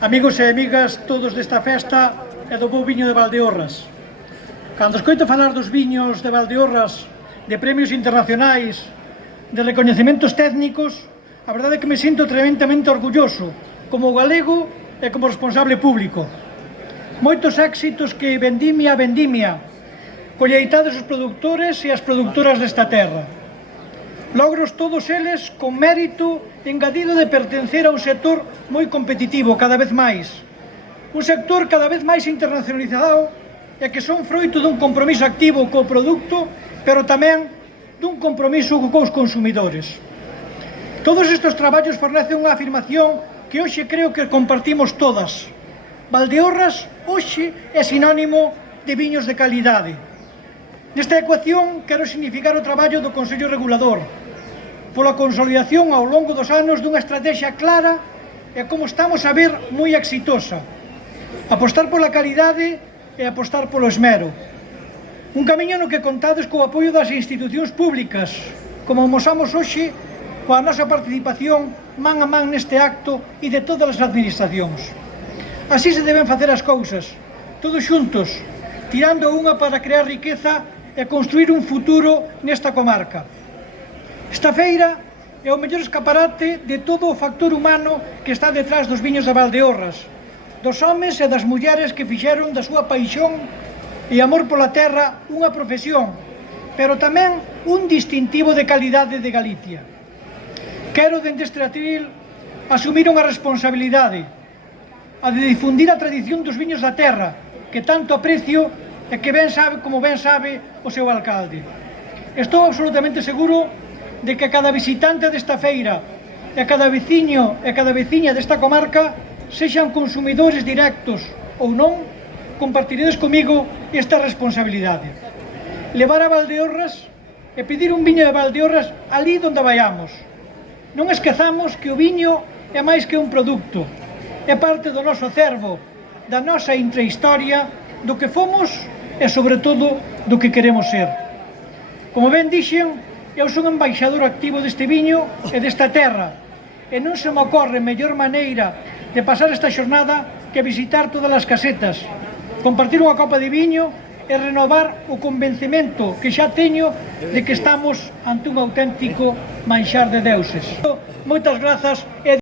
Amigos e amigas todos desta festa e do bo viño de Valdeorras. Cando escoito falar dos viños de Valdeorras, de premios internacionais, de recoñecementos técnicos, a verdade é que me sinto tremendamente orgulloso como galego e como responsable público. Moitos éxitos que vendimia a vendimia, colleitados os produtores e as produtoras desta terra. Logros todos eles con mérito engadido de pertencer a un sector moi competitivo cada vez máis. Un sector cada vez máis internacionalizado e que son froito dun compromiso activo co produto, pero tamén dun compromiso cos consumidores. Todos estes traballos fornecen unha afirmación que hoxe creo que compartimos todas. Valdeorras hoxe é sinónimo de viños de calidade. Nesta ecuación quero significar o traballo do Consello Regulador, pola consolidación ao longo dos anos dunha estrategia clara e, como estamos a ver, moi exitosa. Apostar pola calidade e apostar polo esmero. Un camiño no que contades co apoio das institucións públicas, como mosamos hoxe coa nosa participación man a man neste acto e de todas as administracións. Así se deben facer as cousas, todos xuntos, tirando unha para crear riqueza e construir un futuro nesta comarca. Esta feira é o mellor escaparate de todo o factor humano que está detrás dos viños de Valdeorras, dos homes e das mulleres que fixeron da súa paixón e amor pola terra unha profesión, pero tamén un distintivo de calidade de Galicia. Quero, dende este atril, asumir unha responsabilidade, a de difundir a tradición dos viños da terra, que tanto aprecio e que ben sabe, como ben sabe, o seu alcalde. Estou absolutamente seguro de que cada visitante desta feira e cada veciño e cada veciña desta comarca, sexan consumidores directos ou non, compartiredes comigo esta responsabilidade. Levar a Valdeorras e pedir un viño de Valdeorras ali donde vayamos. Non esquezamos que o viño é máis que un produto, é parte do noso acervo, da nosa intrahistoria, do que fomos e, sobre todo, do que queremos ser. Como ben dixen, eu son embaixador activo deste viño e desta terra, e non se me ocorre mellor maneira de pasar esta xornada que visitar todas as casetas, compartir unha copa de viño e renovar o convencemento que xa teño de que estamos ante un auténtico manxar de deuses. Moitas grazas e